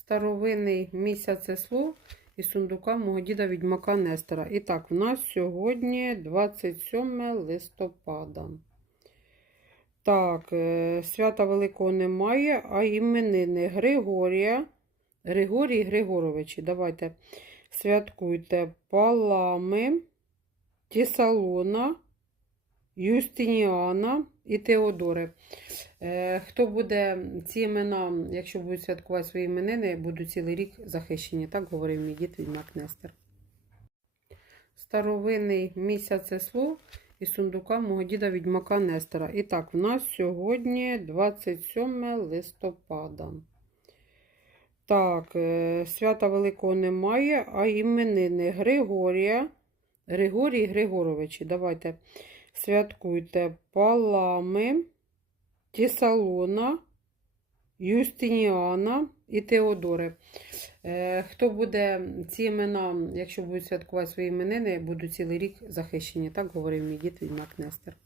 старовинний місяцеслов із сундука мого діда відьмака Нестора. І так, у нас сьогодні 27 листопада. Так, е, свята Великого немає, а іменини Григорія. Григорій Григоровичі. Давайте святкуйте Палами, Тісалона, Юстиніана і Теодори. Е, Хто буде ці імена, якщо будуть святкувати свої іменини, будуть цілий рік захищені. Так говорив мій дід Відьмак Нестер. Старовинний місяцеслов із сундука мого діда Відьмака Нестора. І так, у нас сьогодні 27 листопада. Так, е, свята Великого немає, а іменини Григорія. Григорій Григоровичі. Давайте святкуйте Палами, Тісалона, Юстиніана і Теодори. Е, Хто буде ці імена, якщо будуть святкувати свої іменини, будуть цілий рік захищені. Так говорив мій дід Відьмак Нестер.